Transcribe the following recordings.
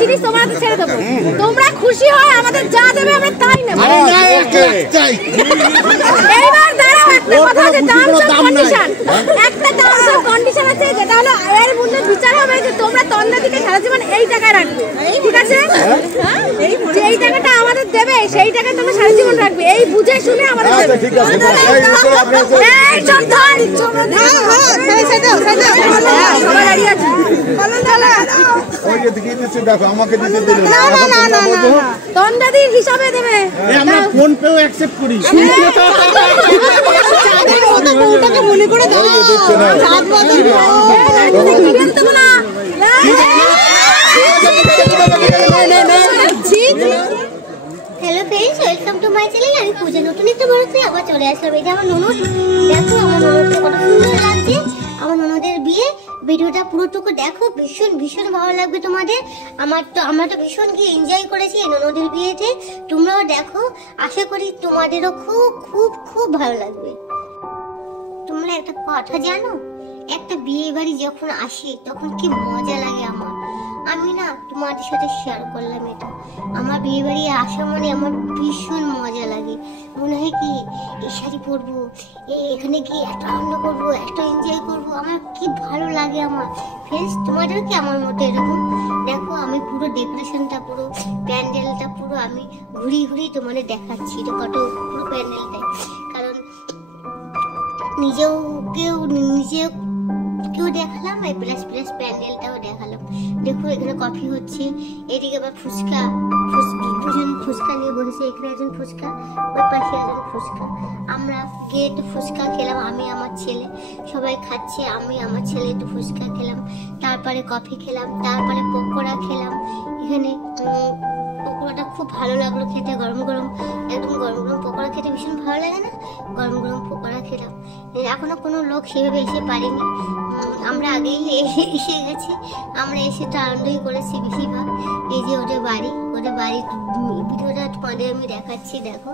জিনিস তোমার হাতে ছেড়ে দেবো, তোমরা খুশি হয় আমাদের যা দেবে আমরা তাই নেব। এইবার দাঁড়াও, একটা কথা আছে, টার্মস অফ কন্ডিশন, একটা টার্মস অফ কন্ডিশন আছে, যেটা হলো এর মধ্যে বিচার হবে যে তোমরা তন্দাদিকে সারা জীবন এই টাকায় রাখবে, ঠিক আছে? এই টাকাটা আমাদের দেবে, সেই টাকা তোমরা সারা জীবন রাখবে, এই বুঝে শুনে আমাদের দেবে। ঠিক আছে, এই সব ধর ইচ্ছা না, হ্যাঁ সেটাও সবাই দাঁড়িয়ে আছে, বলো চলো ওই যে দিকে দিতে দেখো, আমাকে দিতে দিলে না না না না না তন্দাদির হিসাবে দেবে। আমরা ফোন পেও অ্যাকসেপ্ট করি। চাঁদের মতো বউটাকে মনে করে দাও, চাঁদ মতো দেবো না। Hello friends, welcome to my channel. আমি পূজা নতুন একটা বড় করে আবার চলে আসলাম। এই যে আমার ননদ, দেখো আমার ননদকে কত সুন্দর লাগছে। আমার ননদের বিয়ে ভিডিওটা পুরোটুকু দেখো, ভীষণ ভীষণ ভালো লাগবে তোমাদের। আমরা তো ভীষণ গিয়ে এনজয় করেছি এই ননদের বিয়েতে, তোমরাও দেখো, আশা করি তোমাদেরও খুব খুব খুব ভালো লাগবে। তোমরা একটা কথা জানো, একটা বিয়ে বাড়ি যখন আসি তখন কি মজা লাগে আমার। আমি না তোমাদের সাথে শেয়ার করলাম এটা, আমার বিয়ে বাড়ি আসা মানে আমার ভীষণ মজা লাগে। মনে হয় কি এই শাড়ি পরবো, এখানে গিয়ে একটা আনন্দ করবো, একটা এনজয় করবো, আমার কি ভালো লাগে আমার। ফ্রেন্ডস, তোমাদের কি আমার মতো এরকম? দেখো আমি পুরো ডেকোরেশনটা, পুরো প্যান্ডেলটা পুরো আমি ঘুরিয়ে তোমাদের দেখাচ্ছি এটা কত পুরো প্যান্ডেলটাই, কারণ নিজেও কেউ দেখালাম, এই প্লাস প্যান্ডেলটাও দেখালাম। দেখো এখানে কফি হচ্ছে, এদিকে আবার দুজন ফুচকা নিয়ে বসেছে, এখানে একজন ফুচকা, ওই পাশে একজন ফুচকা। আমরা গিয়ে একটু ফুচকা খেলাম, আমি আমার ছেলে সবাই খাচ্ছে, আমি আমার ছেলে একটু ফুচকা খেলাম, তারপরে কফি খেলাম, তারপরে পকোড়া খেলাম। এখানে পকোড়াটা খুব ভালো লাগলো খেতে, গরম গরম, একদম গরম গরম পকোড়া খেতে ভীষণ ভালো লাগে না? গরম গরম পকোড়া খেলাম। এখনো কোনো লোক সেভাবে এসে পারেনি, আমরা আগেই এসে গেছি। আমরা এসে তো আনন্দই করেছি বেশিরভাগ। এই যে ওদের বাড়ি ভিডিওটা তোমাদের আমি দেখাচ্ছি, দেখো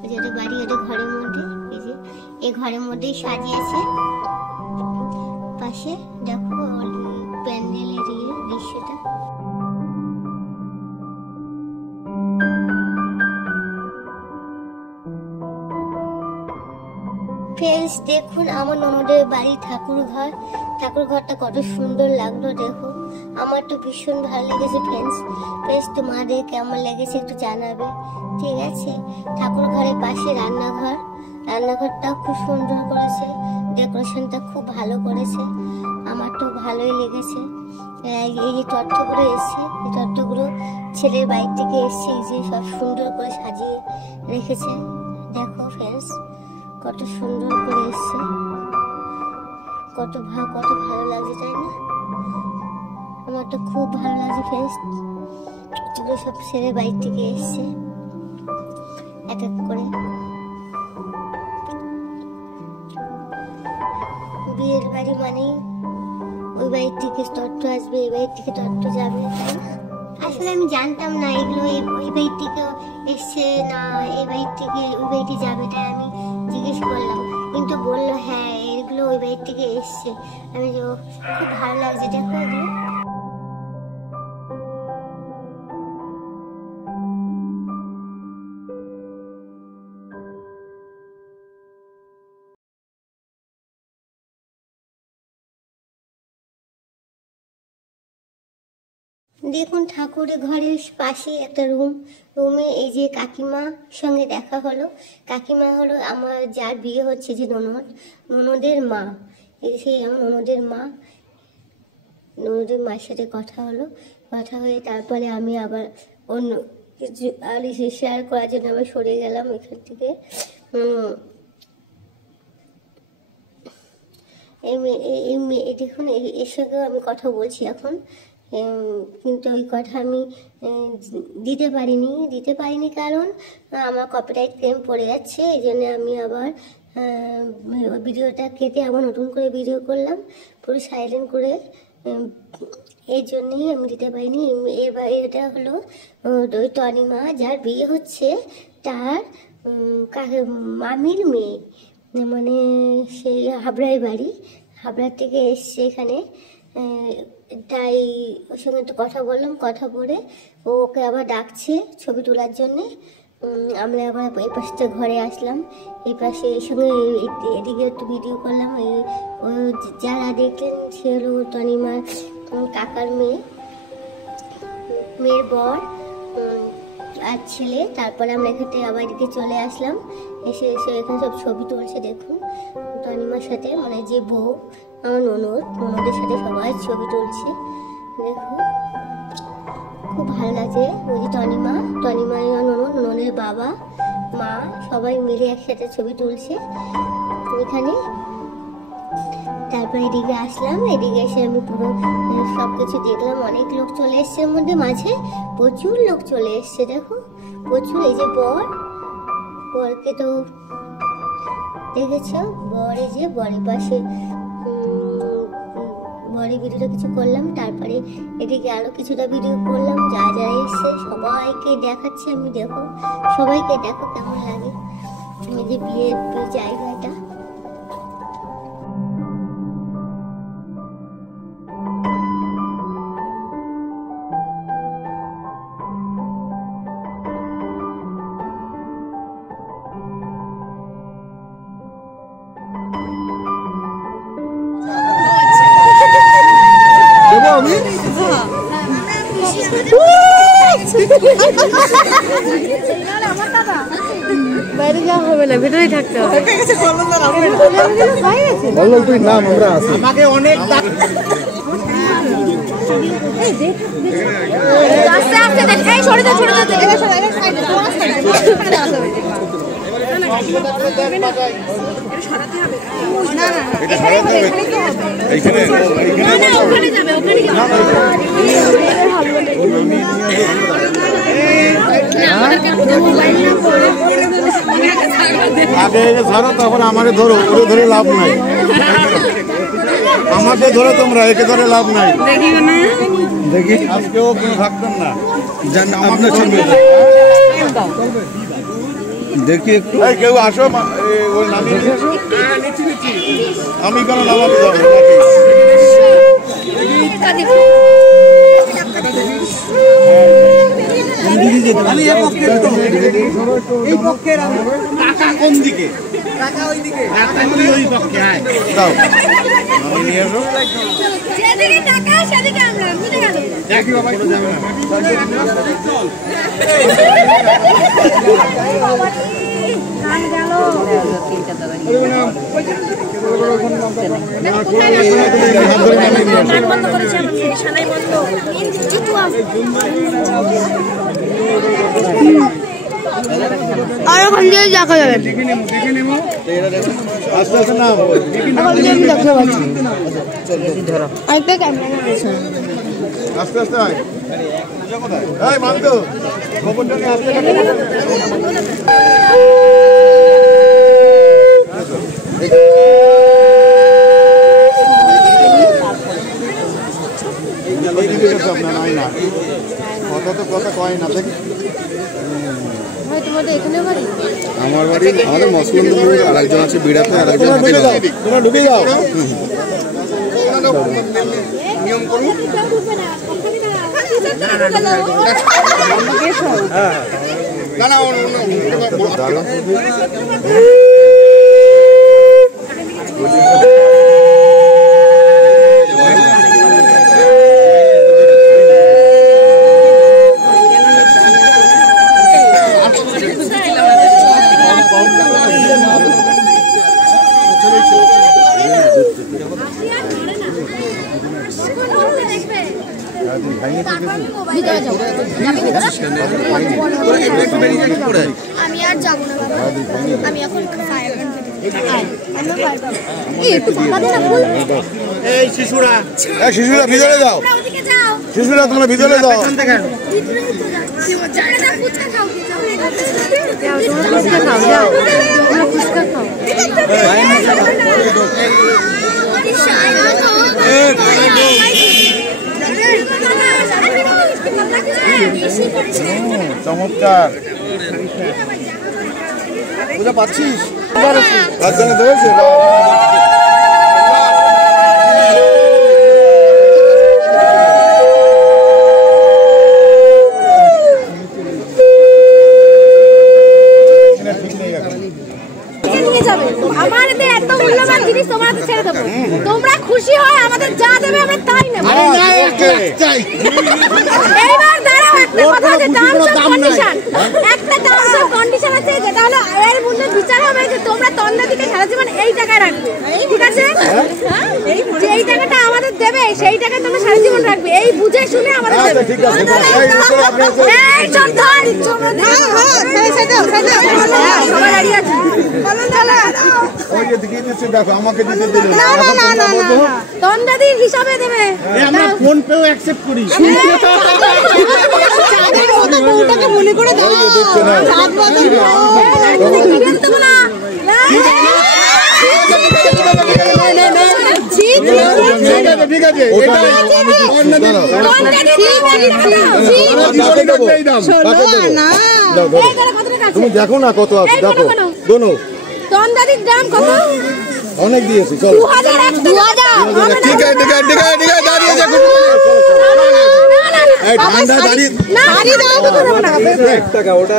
ওই যে ওদের বাড়ি, ওদের ঘরের মধ্যে, এই যে এই ঘরের মধ্যেই সাজিয়েছে। পাশে দেখো প্যান্ডেলের দৃশ্যটা। ফ্রেন্ডস দেখুন আমার ননদের বাড়ি ঠাকুরঘরটা কত সুন্দর লাগলো, দেখো আমার তো ভীষণ ভালো লেগেছে। ফ্রেন্ডস তোমাদের কেমন লেগেছে একটু জানাবে, ঠিক আছে? ঠাকুরঘরের পাশে রান্নাঘরটাও খুব সুন্দর করেছে, ডেকোরেশনটা খুব ভালো করেছে, আমার তো ভালোই লেগেছে। এই যে তত্ত্বগুলো এসছে, এই তত্ত্বগুলো ছেলের বাড়ি থেকে এসছে, এই যে সব সুন্দর করে সাজিয়ে রেখেছে। দেখো ফ্রেন্ডস কত সুন্দর করে এসছে, কত ভালো লাগছে, তাই না? আমার তো খুব ভালো লাগছে ফ্রেন্ডস। এগুলো সব ছেলের বাড়ি থেকে এসছে এক এক করে। বিয়ের বাড়ি মানেই ওই বাড়ির থেকে তত্ত্ব আসবে, এই বাড়ির থেকে তত্ত্ব যাবে, তাই না? আসলে আমি জানতাম না এগুলো ওই বাড়ির থেকে এসছে না এই বাড়ির থেকে ওই বাড়িতে যাবে, তাই আমি জিজ্ঞেস করলাম, কিন্তু বললো হ্যাঁ এগুলো ওই বাড়ির থেকে এসছে। আমি খুব ভালো লাগছে, দেখো এগুলো। দেখুন ঠাকুরের ঘরের পাশে একটা রুমে এই যে কাকিমার সঙ্গে দেখা হলো। কাকিমা হলো আমার যার বিয়ে হচ্ছে, যে ননদের মা, সেই আমার ননদের মার সাথে কথা হলো। কথা হয়ে তারপরে আমি আবার অন্য কিছু আর শেয়ার করার জন্য আবার সরে গেলাম এখান থেকে। দেখুন এর সঙ্গেও আমি কথা বলছি এখন, কিন্তু ওই কথা আমি দিতে পারিনি কারণ আমার কপিরাইট ক্লেম পড়ে যাচ্ছে। এই জন্য আমি আবার ভিডিওটা কেটে আবার নতুন করে ভিডিও করলাম, পুরো সাইলেন্ট করে। এই জন্যই আমি দিতে পারিনি। এবার এটা হলো ওই তনিমা যার বিয়ে হচ্ছে, তার মামির মেয়ে, মানে সেই হাবড়ার বাড়ি, হাবড়ার থেকে এসছে এখানে তাই ওর সঙ্গে একটু কথা বললাম, কথা বলে ও ওকে আবার ডাকছে ছবি তোলার জন্যে। আমরা আবার এই পাশে ঘরে আসলাম, এই পাশে এই সঙ্গে এদিকে একটু ভিডিও করলাম। ও যারা দেখলেন সে হলো তনিমার কাকার মেয়ের বর আর ছেলে। তারপরে আমরা এখানে আবার এদিকে চলে আসলাম, এসে এখানে সব ছবি তুলছে। দেখুন তনিমার সাথে মানে যে বউ আমার ননদের সাথে সবাই ছবি তুলছে। দেখুন খুব ভালো লাগছে। ওই যে তনিমা ননদের বাবা মা সবাই মিলে একসাথে ছবি তুলছে এখানে। তারপরে এদিকে আসলাম, এদিকে এসে আমি পুরো সবকিছু দেখলাম। অনেক লোক চলে এসছে, এর মধ্যে মাঝে প্রচুর লোক চলে এসছে। দেখো প্রচুর। এই যে বরকে তো দেখেছ, বর এই যে বরের পাশে বরের ভিডিওটা কিছু করলাম। তারপরে এদিকে আরো কিছুটা ভিডিও করলাম। যারা এসছে সবাইকে দেখাচ্ছি আমি। দেখো সবাইকে দেখো কেমন লাগে এই যে বিয়ের জায়গাটা। আমি বাইরে যাওয়া হবে না, ভেতরেই থাকতে হবে। তুই নাম আমরা আছি। আমাকে অনেক আস্তে আস্তে দেখ, এই সরে যা আগে ধরো, তখন আমাকে ধরো, ওরে ধরে লাভ নাই। আমাকে ধরো তোমরা, একে ধরে লাভ নাই। দেখি আজকেও কোনো থাকতেন না আপনার সঙ্গে। দেখি একটু কেউ আসো, ওই নামিয়ে আমি কেন নামাতে যাবো? কোন দিকে? ওই পক্ষে দাও, নিয়ে আসো। যেদিকে টাকা সেদিকে আমরা বুঝে গেল। দেখি বাবা যাবে না। গান গেল। বন্ধ করেছে আমাকে, সানাই বন্ধ। আর ওখান দিয়ে দেখা যাবে। আস্তে আস্তে নাম আরেকটা ক্যামেরা আস্তে আস্তে আয়। এই মানতো খবরটা নিয়ে আসতে আপনার নাই না, কথা তো কথা কয় না। দেখ এখানে বাড়ি, আমার বাড়ি আমাদের মসলন্দপুর, আরেকজন আছে বিড়াতে, আরেকজন তোমরা ঢুকে যাও। নিয়ম করুন না না আমি আর যাবো না, আমি এখন শিশুরা ভিতরে যাও, শিশুরা তোমরা ভিতরে যাও। চমৎকার বুঝা পাচ্ছিস? রাজধানী ধরেছে খুশি হয় আমাদের যা দেবে আমরা তাই নেব। এইবার দাঁড়াও, একটা কথা আছে, টার্মস অফ কন্ডিশন, একটা টার্মস অফ কন্ডিশন আছে, যেটা হলো এর মধ্যে বিচার হবে যে তোমরা তন্দাদিকে সারা জীবন এই টাকায় রাখবে, ঠিক আছে? যে এই টাকাটা আমাদের দেবে সেই টাকা তোমরা সারা জীবন রাখবে, এই বুঝে শুনে আমাদের দেবে। ঠিক আছে, এই চল ধর, সবাই দাঁড়িয়ে আছে, ওই যে দিকে দিচ্ছে, দেখো আমাকে দিতে দিলে না তন্দাদির হিসাবে দেবে। আমরা ফোন পেও অ্যাকসেপ্ট করি। মনে করে দাও, দিচ্ছে না ঠিক আছে, তুমি দেখো না কত আছে, দেখো দোনো তন্দাদির দাম কত? অনেক দিয়েছি, চলো 2000 ঠিক আছে ঠিক আছে ঠিক আছে ঠিক আছে, দাঁড়িয়ে দেখো এই ঠান্ডা দাঁড়িয়ে এক টাকা ওটা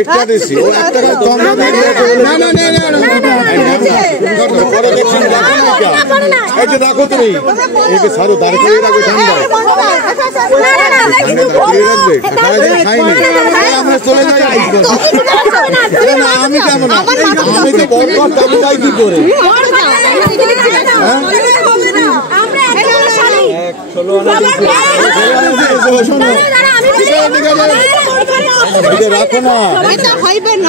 একটা দিছি, ও 1 টাকা কম দাঁড়িয়ে আছে। না না না না পরে দেখছেন, দেখো না এই যে দেখো তুমি একে সারো দাঁড়িয়ে করে রাখবে, ঠান্ডা দাঁড়িয়ে রাখবে, খাইনি আমরা চলে যাই। না আমি যাবো না, আমি তো বড় দাবি যাই কি করে? রাখো না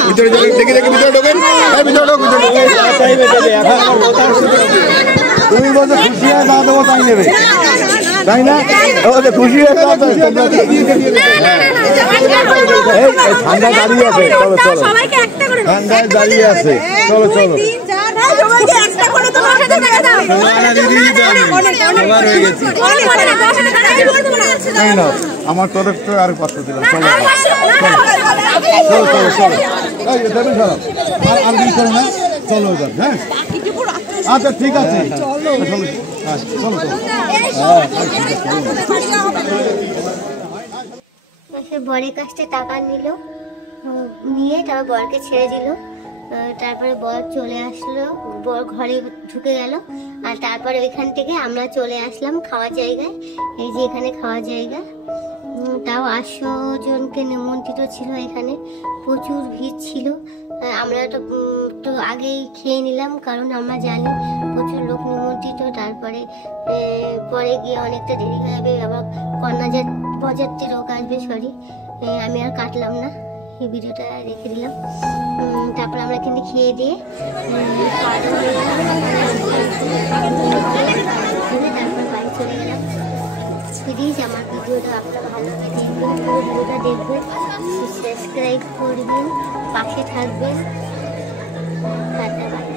ভিতরে, দেখে দেখে ভিতরে ঢোকেন, ভিতরে ঢোক, তুমি বলছো খুশি হয়ে না দেবো তাই নেবে, তাই না? খুশি হয়ে ঠান্ডা দাঁড়িয়ে আছে, চলো চলো ঠান্ডায় দাঁড়িয়ে আছে, চলো চলো আমার তরফ তো আর 500 দিলাম, চলো চলো চলো চলো দেবেন সব আর কি করো না, চলো এবার। হ্যাঁ আচ্ছা ঠিক আছে, চলো চলো বরের কাছটা টাকা নিল, নিয়ে তারপর বরকে ছেড়ে দিল। তারপরে বর চলে আসলো, বর ঘরে ঢুকে গেল। আর তারপরে ওইখান থেকে আমরা চলে আসলাম খাওয়ার জায়গায়। এই যে এখানে খাওয়ার জায়গা, তাও 800 জনকে নিমন্ত্রিত ছিল, এখানে প্রচুর ভিড় ছিল। আমরা তো আগেই খেয়ে নিলাম, কারণ আমরা জানি প্রচুর লোক নিমন্ত্রিত। তারপরে পরে গিয়ে অনেকটা দেরি হয়ে যাবে, আবার কন্যা বরযাত্রী লোক আসবে, সরি আমি আর কাটলাম না, এই ভিডিওটা রেখে দিলাম। তারপর আমরা কিন্তু খেয়ে দিয়ে তারপর বাড়ি চলে গেলাম। প্লিজ আমার ভিডিওটা আপনারা ভালো করে দেখবেন, পুরো ভিডিওটা দেখবেন, সাবস্ক্রাইব করবেন, পাশে থাকবেন। Tata bye.